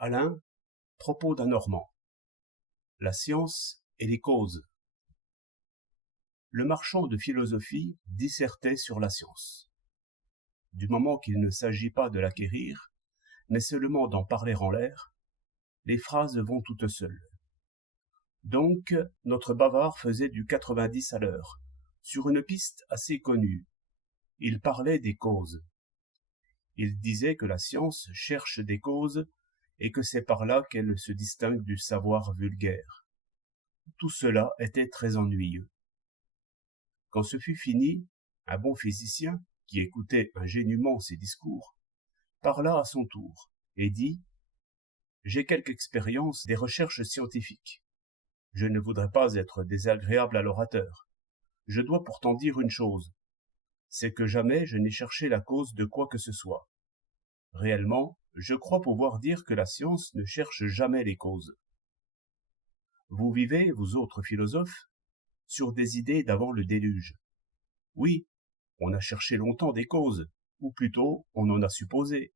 Alain, propos d'un Normand. La science et les causes. Le marchand de philosophie dissertait sur la science. Du moment qu'il ne s'agit pas de l'acquérir, mais seulement d'en parler en l'air, les phrases vont toutes seules. Donc, notre bavard faisait du 90 à l'heure, sur une piste assez connue. Il parlait des causes. Il disait que la science cherche des causes et que c'est par là qu'elle se distingue du savoir vulgaire. Tout cela était très ennuyeux. Quand ce fut fini, un bon physicien, qui écoutait ingénument ses discours, parla à son tour et dit « J'ai quelque expérience des recherches scientifiques. Je ne voudrais pas être désagréable à l'orateur. Je dois pourtant dire une chose, c'est que jamais je n'ai cherché la cause de quoi que ce soit. Réellement, je crois pouvoir dire que la science ne cherche jamais les causes. Vous vivez, vous autres philosophes, sur des idées d'avant le déluge. Oui, on a cherché longtemps des causes, ou plutôt on en a supposé.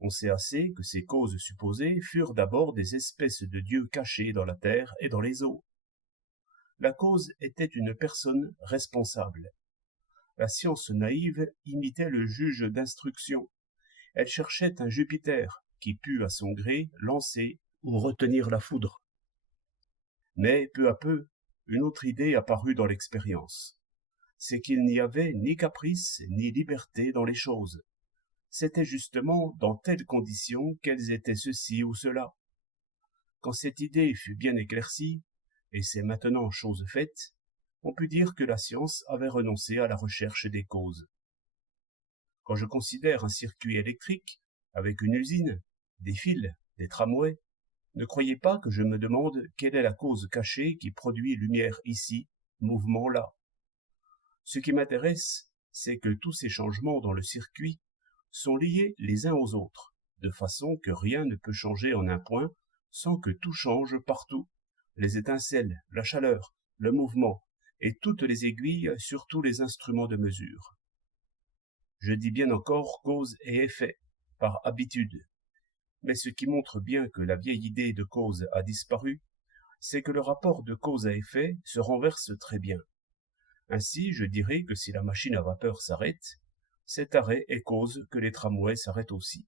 On sait assez que ces causes supposées furent d'abord des espèces de dieux cachés dans la terre et dans les eaux. La cause était une personne responsable. La science naïve imitait le juge d'instruction. Elle cherchait un Jupiter qui pût à son gré lancer ou retenir la foudre. Mais peu à peu, une autre idée apparut dans l'expérience. C'est qu'il n'y avait ni caprice ni liberté dans les choses. C'était justement dans telles conditions qu'elles étaient ceci ou cela. Quand cette idée fut bien éclaircie, et c'est maintenant chose faite, on put dire que la science avait renoncé à la recherche des causes. Quand je considère un circuit électrique, avec une usine, des fils, des tramways, ne croyez pas que je me demande quelle est la cause cachée qui produit lumière ici, mouvement là. Ce qui m'intéresse, c'est que tous ces changements dans le circuit sont liés les uns aux autres, de façon que rien ne peut changer en un point sans que tout change partout, les étincelles, la chaleur, le mouvement, et toutes les aiguilles sur tous les instruments de mesure. Je dis bien encore cause et effet, par habitude. Mais ce qui montre bien que la vieille idée de cause a disparu, c'est que le rapport de cause à effet se renverse très bien. Ainsi, je dirais que si la machine à vapeur s'arrête, cet arrêt est cause que les tramways s'arrêtent aussi.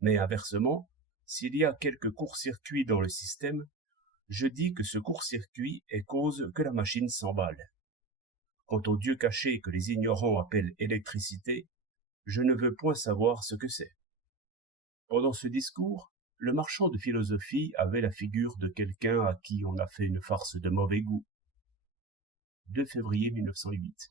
Mais inversement, s'il y a quelque court-circuit dans le système, je dis que ce court-circuit est cause que la machine s'emballe. Quant au Dieu caché que les ignorants appellent électricité, je ne veux point savoir ce que c'est. Pendant ce discours, le marchand de philosophie avait la figure de quelqu'un à qui on a fait une farce de mauvais goût. 2 février 1908.